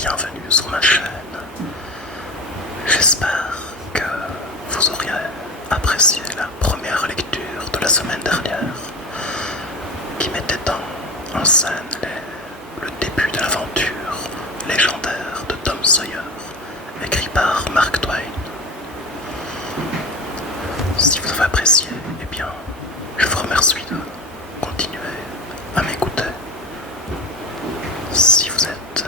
bienvenue sur ma chaîne. J'espère que vous auriez apprécié la première lecture de la semaine dernière qui mettait en scène le début de l'aventure légendaire de Tom Sawyer, écrit par Mark Twain. Si vous avez apprécié, eh bien, je vous remercie de continuer à m'écouter. Si vous êtes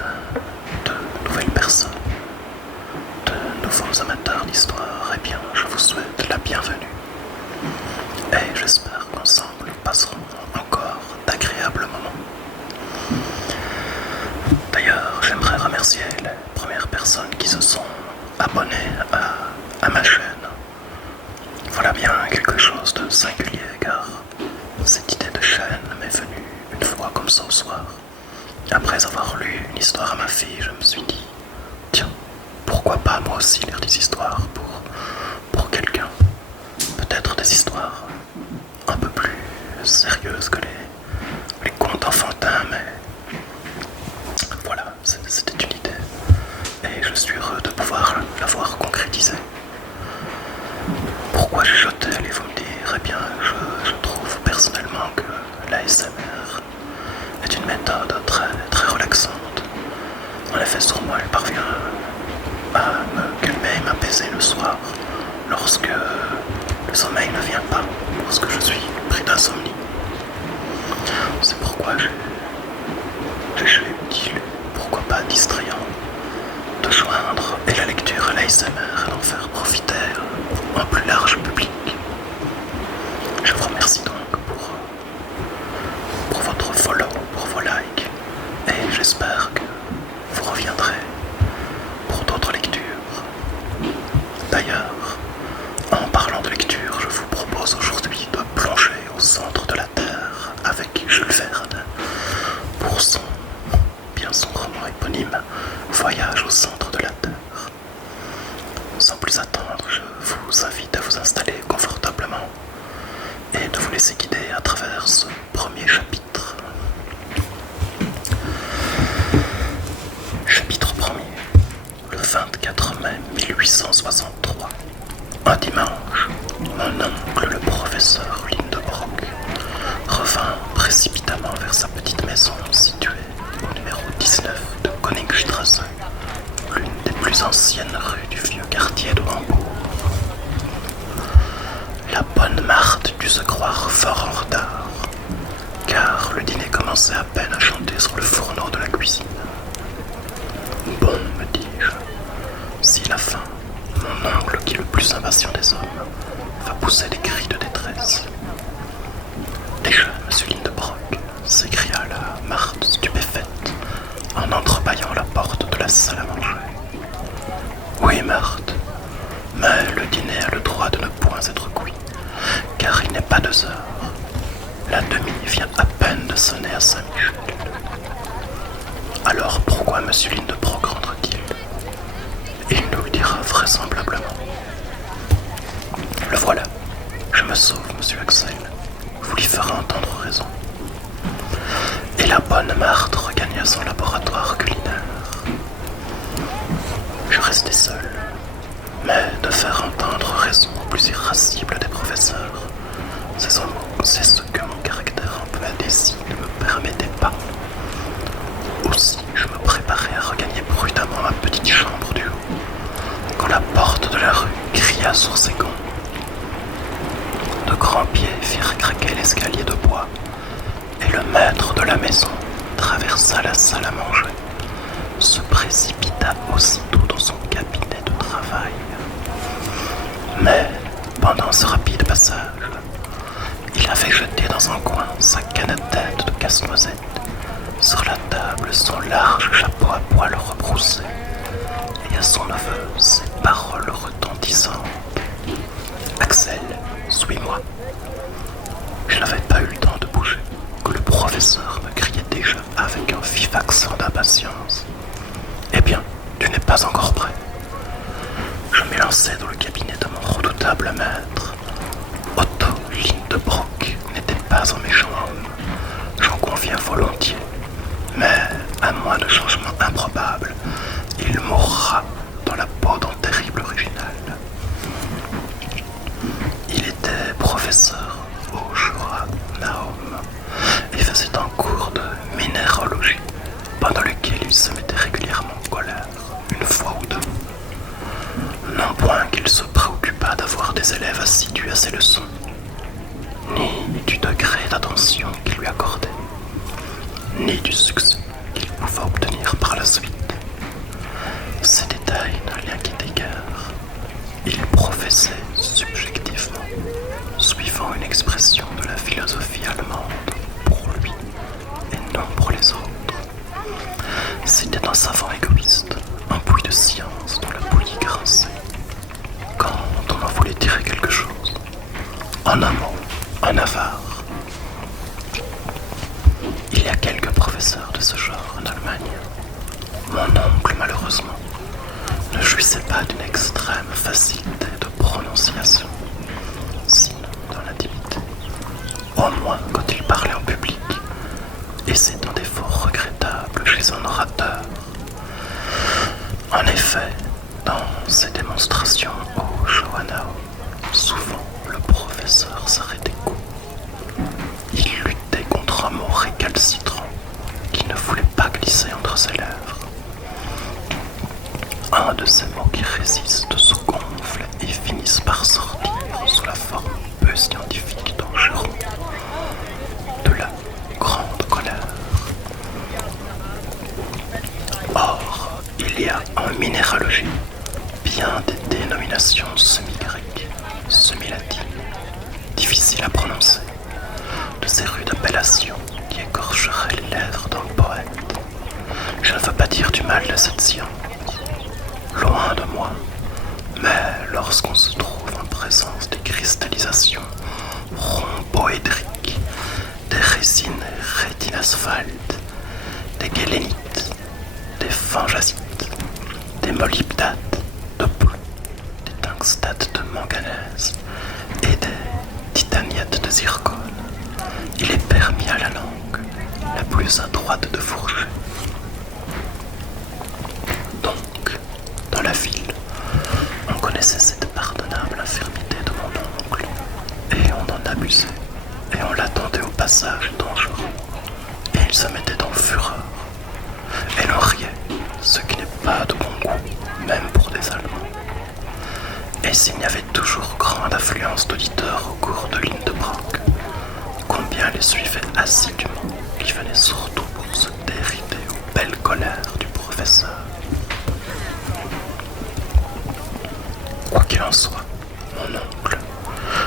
de nouvelles personnes, de nouveaux amateurs d'histoire, eh bien, je vous souhaite la bienvenue. Et j'espère qu'ensemble, nous passerons encore d'agréables moments. D'ailleurs, j'aimerais remercier les premières personnes qui se sont abonnées à ma chaîne. Voilà bien quelque chose de singulier, car cette idée de chaîne m'est venue une fois comme ça au soir. Après avoir lu une histoire à ma fille, je me suis dit, tiens, pourquoi pas moi aussi lire des histoires pour quelqu'un. Peut-être des histoires un peu plus sérieuses que les contes enfantins, mais voilà, c'était une idée. Et je suis heureux de pouvoir l'avoir concrétisée. Pourquoi j'ai jeté, allez-vous me dire? Eh bien, je trouve personnellement que l'ASMR est une méthode très, très relaxante. En effet, sur moi, elle parvient à me calmer et m'apaiser le soir lorsque le sommeil ne vient pas, lorsque je suis pris d'insomnie. C'est pourquoi j'ai jugé utile, pourquoi pas distrayant, de joindre et la lecture à l'ASMR et d'en faire profiter un plus large public. Je vous remercie donc pour votre follow, pour vos likes, et j'espère que vous reviendrez pour d'autres lectures. D'ailleurs, en parlant de lecture, je vous propose aujourd'hui de plonger au centre de la Terre avec Jules Verne pour son roman éponyme Voyage au centre de la Terre. Sans plus attendre, je vous invite à vous installer confortablement et de vous laisser guider à travers ce premier chapitre. Chapitre 1er. Le 24 mai 1863. Un dimanche, mon oncle, le professeur Lindebrock, revint précipitamment vers sa petite maison située au numéro 19 de Königstrasse, l'une des plus anciennes rues du vieux quartier de Hambourg. La bonne Marthe dut se croire fort en retard, car le dîner commençait à peine à chanter sur le fourneau de la cuisine. Bon, me dis-je, si la faim, mon oncle qui est le plus impatient des hommes, va pousser des cris de détresse. Déjà, monsieur Lindebrock, s'écria la Marthe stupéfaite en entrebâillant la porte de la salle à manger. Oui, Marthe, mais le dîner a le droit de ne point être cuit, car il n'est pas 2 heures. La demie vient à peine de sonner à Saint-Michel. Alors pourquoi monsieur Lindebrock rentre-t-il? Il nous le dira vraisemblablement. Le voilà, je me sauve, monsieur Axel, vous lui ferez entendre raison. Et la bonne Marthe regagna son laboratoire culinaire. Je restai seul, mais de faire entendre raison au plus irascible des professeurs, c'est ce que mon caractère un peu indécis ne me permettait pas. Aussi, je me préparais à regagner prudemment ma petite chambre du haut, quand la porte de la rue cria sur ses gonds. De grands pieds firent craquer l'escalier de bois, et le maître de la maison traversa la salle à manger, se précipita aussitôt dans son cabinet de travail. Mais, pendant ce rapide passage, il avait jeté dans un coin sa canne-tête de casse-noisette, sur la table son large chapeau à poils rebroussé, et à son neveu ces paroles retentissantes. Axel, suis-moi. Je n'avais pas eu le temps de bouger, que le professeur me criait déjà avec un vif accent d'impatience. Eh bien, tu n'es pas encore prêt. Je m'élançai dans le cabinet de mon redoutable maître. Otto Lindebrock n'était pas un méchant homme, j'en conviens volontiers, mais à moins de changements improbables, il mourra dans la peau d'un terrible original. Il était professeur au Johannæum et faisait un cours de minéralogie pendant lequel il se mettait régulièrement en colère, une fois ou deux. Non point qu'il se préoccupât d'avoir des élèves assidus à ses leçons, ni du degré d'attention qu'il lui accordait, ni du succès qu'il pouvait obtenir par la suite. Ces détails ne l'inquiétaient guère. Il professait subjectivement, suivant une expression de la philosophie allemande, pour lui et non pour les autres. C'était un savant égoïste, un puits de science dont la bouillie grinçait quand on en voulait tirer quelque chose. En un mot, un avare. Il y a quelques professeurs de ce genre en Allemagne. Mon oncle, malheureusement, ne jouissait pas d'une extrême facilité de prononciation, sinon dans l'intimité, au moins quand il parlait en public, et c'est un défaut regrettable chez un orateur. En effet, dans ses démonstrations au Johannæum, souvent le professeur s'arrêtait court. Il luttait contre un mot récalcitrant qui ne voulait pas glisser entre ses lèvres. Un de ces mots qui résistent se gonfle et finissent par sortir sous la forme peu scientifique d'un juron. De la grande colère. Or, il y a en minéralogie bien des dénominations semi-grecques, semi-latines, difficiles à prononcer, de ces rudes appellations qui écorcheraient les lèvres d'un poète. Je ne veux pas dire du mal de cette science, loin de moi, mais lorsqu'on se trouve en présence des cristallisations rhomboédriques, des résines rétinasphaltes, des ghélénites, des fangasites, des molybdates de plomb, des tungstates de manganèse et des titaniates de zircone, il est permis à la langue la plus adroite de fourcher. Donc, dans la ville, on connaissait cette pardonnable infirmité de mon oncle, et on en abusait, et on l'attendait au passage dangereux, et il se mettait en fureur, et l'on riait, ce qui n'est pas de bon goût, même pour des Allemands. Et s'il y avait toujours grande affluence d'auditeurs au cours de l'Innsbruck, combien les suivaient assidûment, qui venaient surtout pour se dérider aux belles colères du professeur. Quoi qu'il en soit, mon oncle,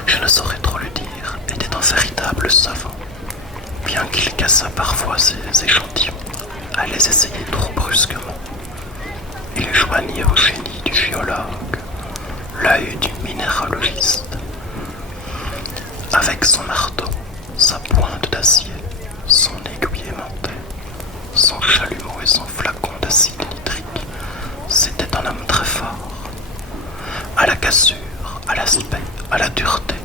je ne saurais trop le dire, était un véritable savant, bien qu'il cassât parfois ses échantillons à les essayer trop brusquement. Il joignait au génie du géologue l'œil du minéralogiste. Avec son marteau, sa pointe d'acier, son aiguille aimantée, son chalumeau et son flacon d'acide nitrique, c'était un homme très fort. À la cassure, à l'aspect, à la dureté,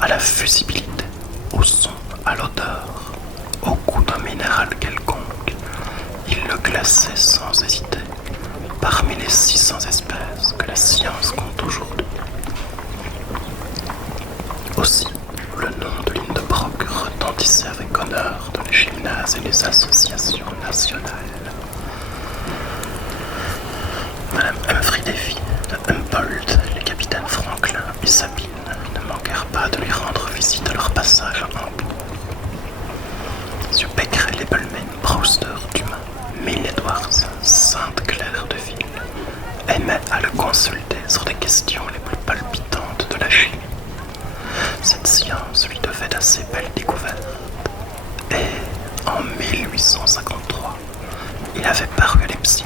à la fusibilité, au son, à l'odeur, au goût d'un minéral quelconque, il le classait sans hésiter parmi les 600 espèces que la science compte aujourd'hui. Aussi, le nom de l'Innsbruck retentissait avec honneur dans les gymnases et les associations nationales. Madame Humphrey Davy de Humboldt, les capitaines Franklin et Sabine ne manquèrent pas de lui rendre visite à leur passage en Angleterre. M. Becquerel et Bellman, Brewster, Dumas, Milne Edwards, Sainte-Claire de Ville aimaient à le consulter sur des questions les plus palpitantes de la chimie. Cette science lui devait d'assez belles découvertes. Et en 1853, il avait paru à Leipzig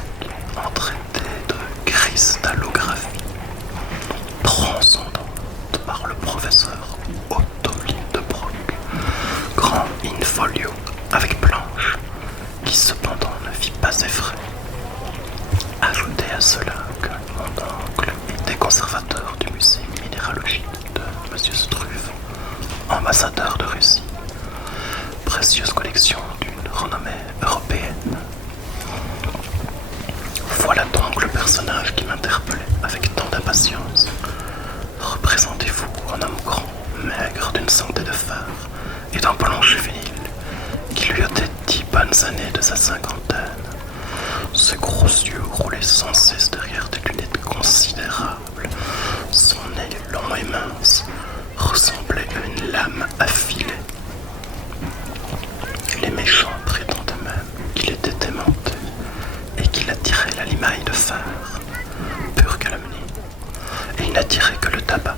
un traité de cristallographie transcendante par le professeur Otto Lindenbrock, grand in-folio avec planche, qui cependant ne fit pas effrayer. Ajoutez à cela que mon oncle était conservateur du musée minéralogique de M. Struve, ambassadeur de Russie, précieuse collection d'une renommée européenne. Voilà donc le impatience. Représentez-vous un homme grand, maigre, d'une santé de fer et d'un blond juvénile, qui lui ôtait 10 bonnes années de sa cinquantaine. Ses gros yeux roulaient sans cesse derrière des lunettes considérables. Son nez long et mince ressemblait à une lame affilée. Les méchants prétendaient même qu'il était aimanté et qu'il attirait la limaille de fer. Pure calomnie. Et il n'attirait que le tabac,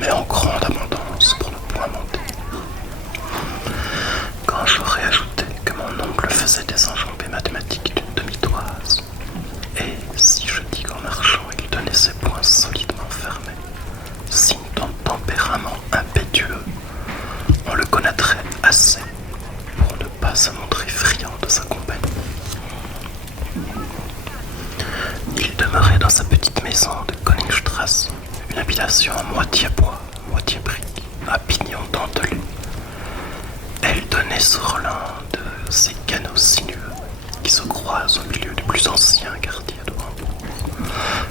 mais en grande abondance pour ne point mentir. Quand j'aurais ajouté que mon oncle faisait des enjambées mathématiques d'une demi-toise, et si je dis qu'en marchant il tenait ses poings solidement fermés, signe d'un tempérament impétueux, on le connaîtrait assez pour ne pas se montrer friand de sa compagnie. Il demeurait dans sa petite maison de Königstrasse, une habitation à moitié bois, moitié brique, à pignons dentelés. Elle donnait sur l'un de ces canaux sinueux qui se croisent au milieu du plus ancien quartier de Hambourg,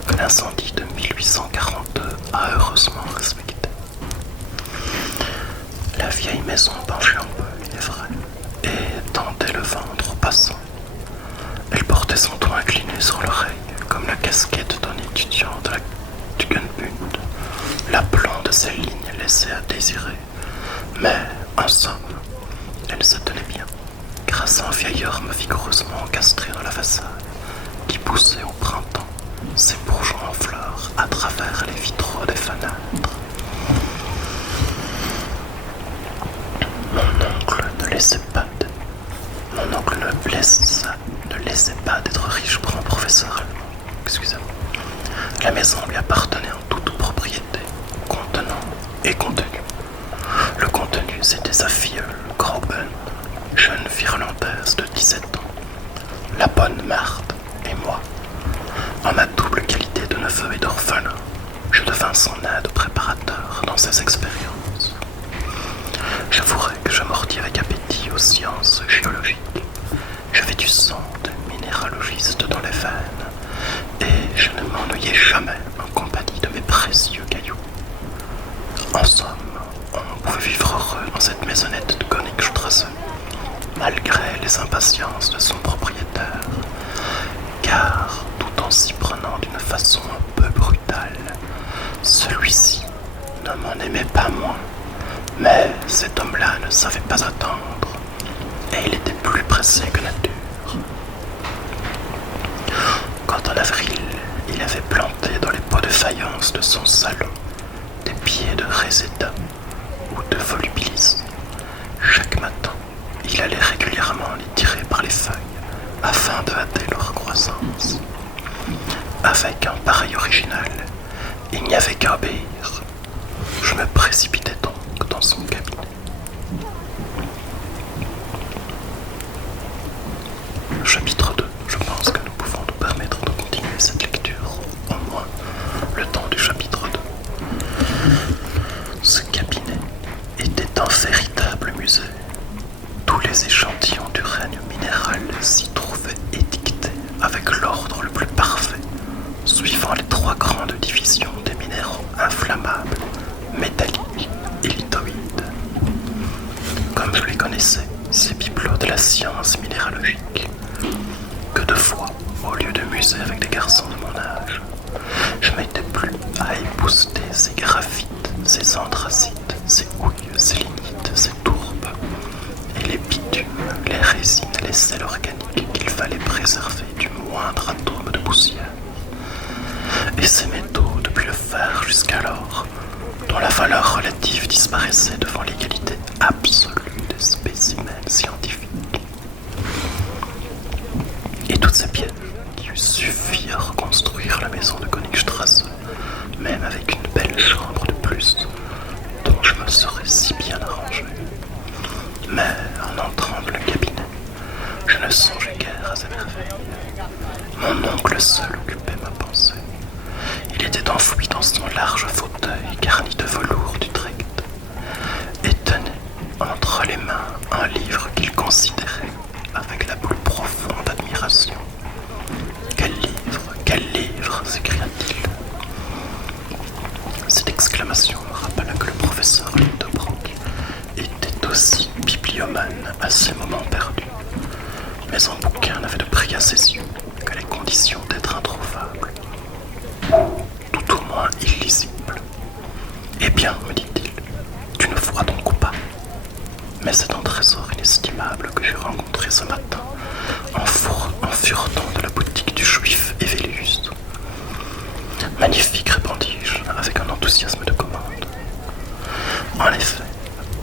que l'incendie de 1842 a heureusement respecté. La vieille maison penchait un peu, il est vrai, et tendait le ventre aux passants. Elle portait son toit incliné sur l'oreille, comme la casquette d'un étudiant de la Tugendbund. L'aplomb de ses lignes laissait à désirer, mais, en somme, elle se tenait bien, grâce à un vieil orme vigoureusement encastré dans la façade, qui poussait au printemps ses bourgeons en fleurs à travers les vitraux des fenêtres. Ne laissait pas d'être riche pour un professeur allemand. Excusez-moi. La maison lui appartenait en toute propriété, contenant et contenu. Le contenu, c'était sa filleule, Grauben, jeune irlandaise de 17 ans, la bonne Marthe et moi. En ma double qualité de neveu et d'orphelin, je devins son aide préparateur dans ses expériences. J'avouerai que je mordis avec appétit aux sciences géologiques. J'avais du sang de minéralogiste dans les veines, et je ne m'ennuyais jamais en compagnie de mes précieux cailloux. En somme, on pouvait vivre heureux dans cette maisonnette de Königstrasse, malgré les impatiences de son propriétaire, car tout en s'y prenant d'une façon un peu brutale, celui-ci ne m'en aimait pas moins. Mais cet homme-là ne savait pas attendre, et il était plus pressé que nature. Quand en avril, il avait planté dans les pots de faïence de son salon des pieds de Reseda ou de Volubilis, chaque matin, il allait régulièrement les tirer par les feuilles afin de hâter leur croissance. Avec un pareil original, il n'y avait qu'à obéir. Je me précipitais donc dans son cabinet. Chapitre 2. Je pense que nous pouvons nous permettre de continuer cette lecture, au moins le temps du chapitre 2. Ce cabinet était un véritable musée. Tous les échantillons du règne minéral s'y trouvaient étiquetés avec l'ordre le plus parfait, suivant les 3 grandes divisions des minéraux inflammables, métalliques et lithoïdes. Comme je les connaissais, ces bibelots de la science minéralogique, que de fois, au lieu de muser avec des garçons de mon âge, je m'étais plu à épousseter ces graphites, ces anthracites, ces houilles, ces lignites, ces tourbes, et les bitumes, les résines, les sels organiques qu'il fallait préserver du moindre atome de poussière. Et ces métaux, depuis le fer jusqu'alors, dont la valeur relative disparaissait devant l'égalité absolue des spécimens scientifiques. Et toutes ces pièces qui eussent suffi à reconstruire la maison de Königstrasse, même avec une belle chambre de plus, dont je me serais si bien arrangé. Mais en entrant dans le cabinet, je ne songeais guère à ces merveilles. Mon oncle seul occupait ma pensée. Il était enfoui dans son large fauteuil garni de velours d'Utrecht et tenait entre les mains un livre qu'il considérait avec la plus profonde admiration. Quel livre, s'écria-t-il. bouquin n'avait de prix à ses yeux que les conditions d'être introuvable, ou tout au moins illisible. Eh bien, me dit-il, tu ne vois donc pas. Mais c'est un trésor inestimable que j'ai rencontré ce matin en furetant de la boutique du juif Évelius. Magnifique, répondis-je, avec un enthousiasme de commande. En effet,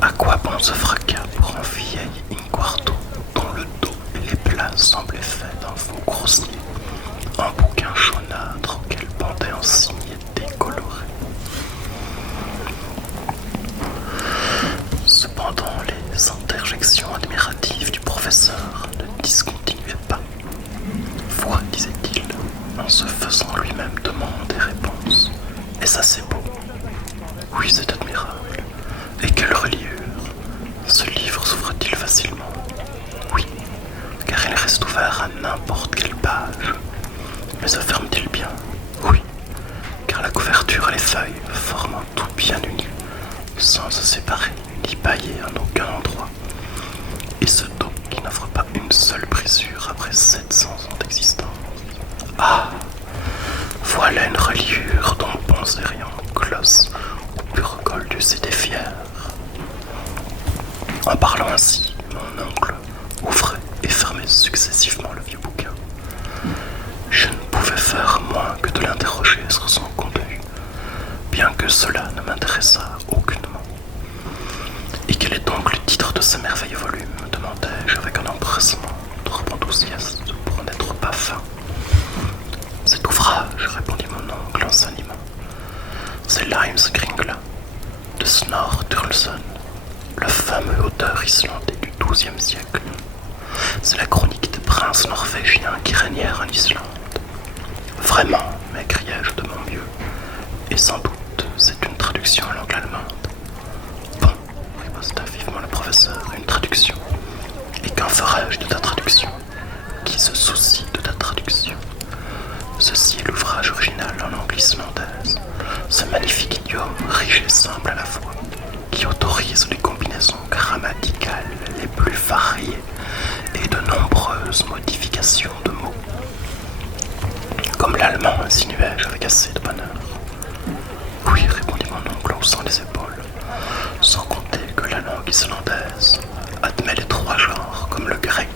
à quoi bon ce fracas pour un vieil in-quarto dont le dos et les plats semblaient faits d'un fond grossier, un bouquin jaunâtre auquel pendait un signet décoloré. Cependant, les interjections admiratives du professeur ne discontinuaient pas. Vois, disait-il, en se faisant lui-même demande et réponse. Est-ce assez beau? Oui, c'est admirable. Et quelle reliure! Ce livre s'ouvre-t-il facilement? Oui, car il reste ouvert à n'importe quelle page. Mais se ferme-t-il bien? Oui, car la couverture et les feuilles forment un tout bien uni, sans se séparer ni bailler en aucun endroit. Et ce dos qui n'offre pas une seule brisure après 700 ans d'existence. Ah! Voilà une reliure dont Ponzérian, Closse ou Burgoldus était fier. En parlant ainsi, mon oncle ouvrait et fermait successivement le vieux bouquin. Je ne pouvais faire moins que de l'interroger sur son contenu, bien que cela ne m'intéressât aucunement. Et quel est donc le titre de ce merveilleux volume? Demandai-je avec un empressement trop enthousiaste pour n'être pas fin. Cet ouvrage, répondit mon oncle en s'animant, c'est Limeskringla de Snorre Sturluson, le fameux auteur islandais du XIIe siècle. C'est la chronique des princes norvégiens qui régnèrent en Islande. Vraiment, m'écriai-je de mon mieux, et sans doute c'est une traduction en langue allemande. Bon, riposta vivement le professeur, une traduction. Et qu'en ferai-je de ta traduction? Qui se soucie de ta traduction? Ceci est l'ouvrage original en langue islandaise, ce magnifique idiome riche et simple à la fois, qui autorise les combinaisons grammaticales les plus variées et de nombreuses modifications de mots. Comme l'allemand, insinuai-je avec assez de bonheur. Oui, répondit mon oncle en haussant les épaules, sans compter que la langue islandaise admet les trois genres comme le grec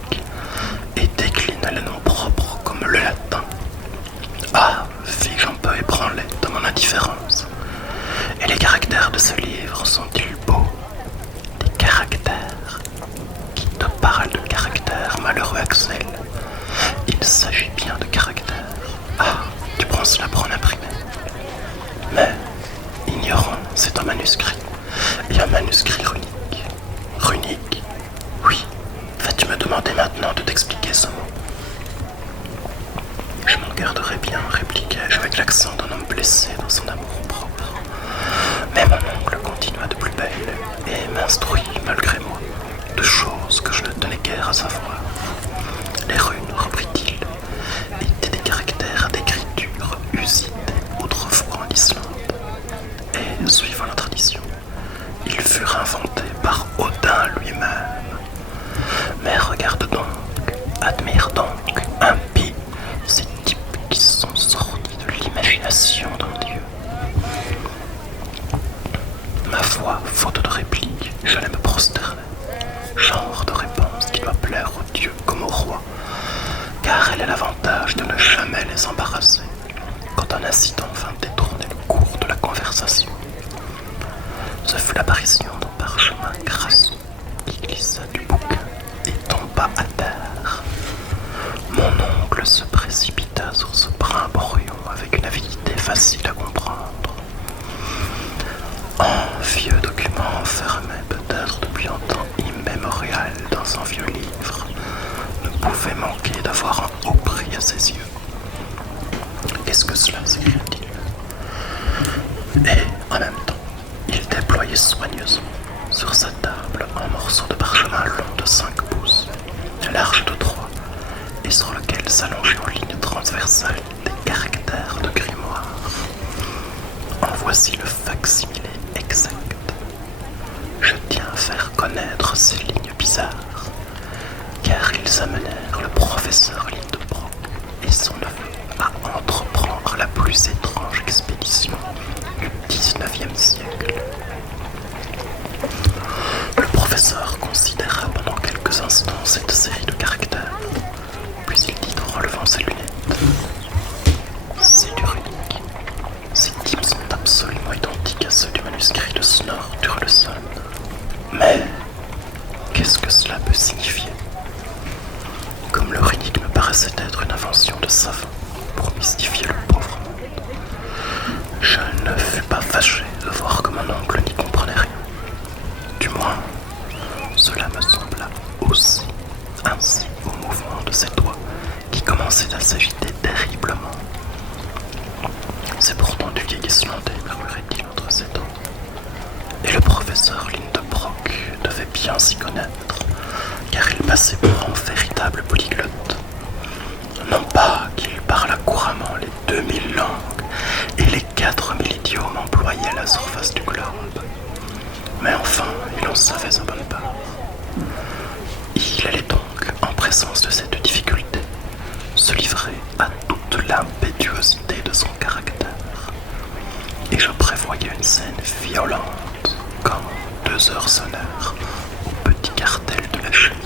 et décline les noms propres comme le latin. Ah, fis-je un peu ébranlé de mon indifférence. Et les caractères de ce livre sont-ils beaux? Des caractères? Qui te parle de caractères, malheureux Axel? Il s'agit bien de caractères. Ah, tu prends cela pour un imprimé. Mais, ignorant, c'est un manuscrit. Et un manuscrit runique. Runique? Oui. Vas-tu me demander maintenant de t'expliquer ce mot? Je m'en garderai bien, répliquai-je avec l'accent d'un homme blessé dans son amour-propre. Mais mon oncle continua de plus belle et m'instruit, malgré moi, de choses que je ne tenais guère à savoir. Les runes, reprit-il, étaient des caractères d'écriture usités autrefois en Islande. Et, suivant la tradition, ils furent inventés par Odin lui-même. Mais regarde donc, admire donc, impie, ces types qui sont sortis de l'imagination d'un dieu. Ma foi, faute de réplique, j'allais me prosterner. Genre de réponse qui doit plaire aux dieux comme aux rois, car elle a l'avantage de ne jamais les embarrasser quand un incident vint détourner le cours de la conversation. Ce fut l'apparition d'un parchemin crasseux qui glissa du bouquin et tomba à terre. Mon oncle se précipita sur ce brimborion avec une avidité facile à comprendre. Un vieux document enfermé peut-être depuis un temps immémorial dans un vieux livre ne pouvait manquer d'avoir un haut prix à ses yeux. Qu'est-ce que cela? S'écria-t-il. Et en même temps, il déployait soigneusement sur sa table un morceau de parchemin long de 5 pouces, large de 3, et sur lequel s'allongeaient en ligne transversale des caractères de grimoire. En voici le fac-similé exact. Je tiens à faire connaître ces lignes bizarres, car car ils amenèrent le professeur Lindenbrock et son neveu à entreprendre la plus étrange expédition du XIXe siècle. Le professeur considéra pendant quelques instants cette série de caractères, puis il dit en relevant ses lunettes: c'est du runique. Ces types sont absolument identiques à ceux du manuscrit de Snorre Sturluson. Mais qu'est-ce que cela peut signifier? Comme le runique me paraissait être une invention de savant pour mystifier le pauvre monde, je ne fus pas fâché de voir que mon oncle n'y comprenait rien. Du moins, cela me sembla aussi, ainsi au mouvement de ses doigts qui commençaient à s'agiter terriblement. C'est pourtant du vieil Islandais, murmurait-il entre ses dents. Et le professeur Lindenbrock devait bien s'y connaître, car il passait pour un véritable polyglotte. Non pas qu'il parlât couramment les 2000 langues et les 4000 idiomes employés à la surface du globe, mais enfin, il en savait sa bonne part. Il allait donc, en présence de cette difficulté, se livrer à toute l'impétuosité de son caractère. Et je prévoyais une scène violente quand 2 heures sonnèrent au petit cartel de la cheminée.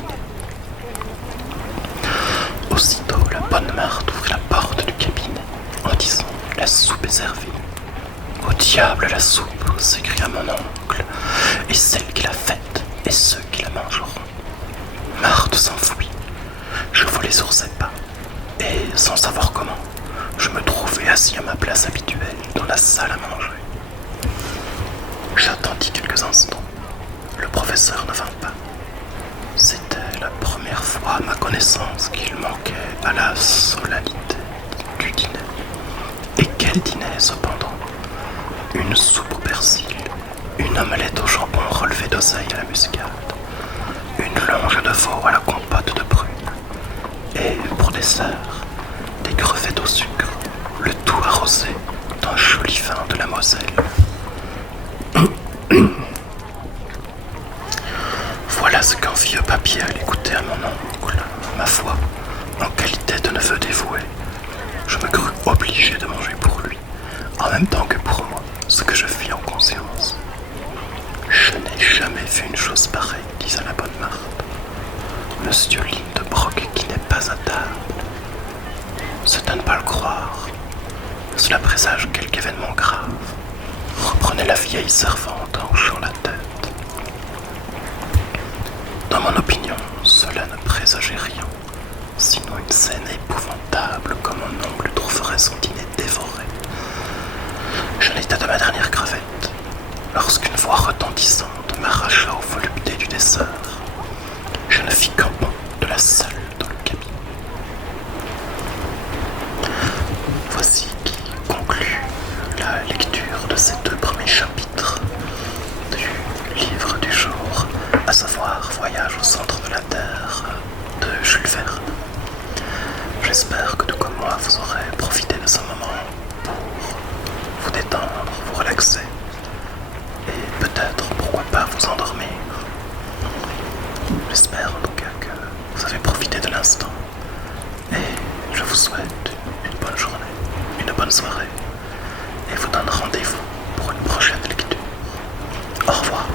Aussitôt, la bonne Marthe ouvrit la porte du cabinet en disant: la soupe est servie. Au diable la soupe, s'écria mon oncle, et celle qui l'a faite, et ceux qui la mangeront. Marthe s'enfuit. Je volai sur ses pas, et sans savoir comment, je me trouvai assis à ma place habituelle dans la salle à manger. J'attendis quelques instants. Le professeur ne vint pas. C'était la première fois à ma connaissance qu'il manquait à la solennité du dîner. Et quel dîner cependant! Une soupe au persil, une omelette au jambon relevée d'oseille à la muscade, une longe de veau à la compote de prunes, et pour dessert, des crevettes au sucre, le tout arrosé d'un joli vin de la Moselle. Voilà ce qu'un vieux papier allait goûter à mon oncle. Ma foi, en qualité de neveu dévoué, je me crus obligé de manger pour lui, en même temps que pour moi, ce que je fis en conscience. Je n'ai jamais vu une chose pareille, disait la bonne Marthe. Monsieur Lindenbrock qui n'est pas à table. C'est à ne pas le croire. Cela présage quelque événement grave, reprenait la vieille servante en hochant la tête. Dans mon opinion, cela ne présageait rien, sinon une scène épouvantable comme mon oncle trouverait son dîner dévoré. J'en étais à ma dernière crevette, lorsqu'une voix retentissante m'arracha aux voluptés du dessert. Je ne fis qu'un bond de la salle dans le cabinet. Voici qui conclut la lecture de ces 2 premiers chapitres du livre du jour, à savoir Voyage au centre de la Terre de Jules Verne. J'espère que tout comme moi vous aurez profité de ce moment pour vous détendre, vous relaxer et peut-être, pourquoi pas, vous endormir. J'espère en tout cas que vous avez profité de l'instant et je vous souhaite une bonne journée, une bonne soirée et vous donne rendez-vous pour une prochaine lecture. Au revoir.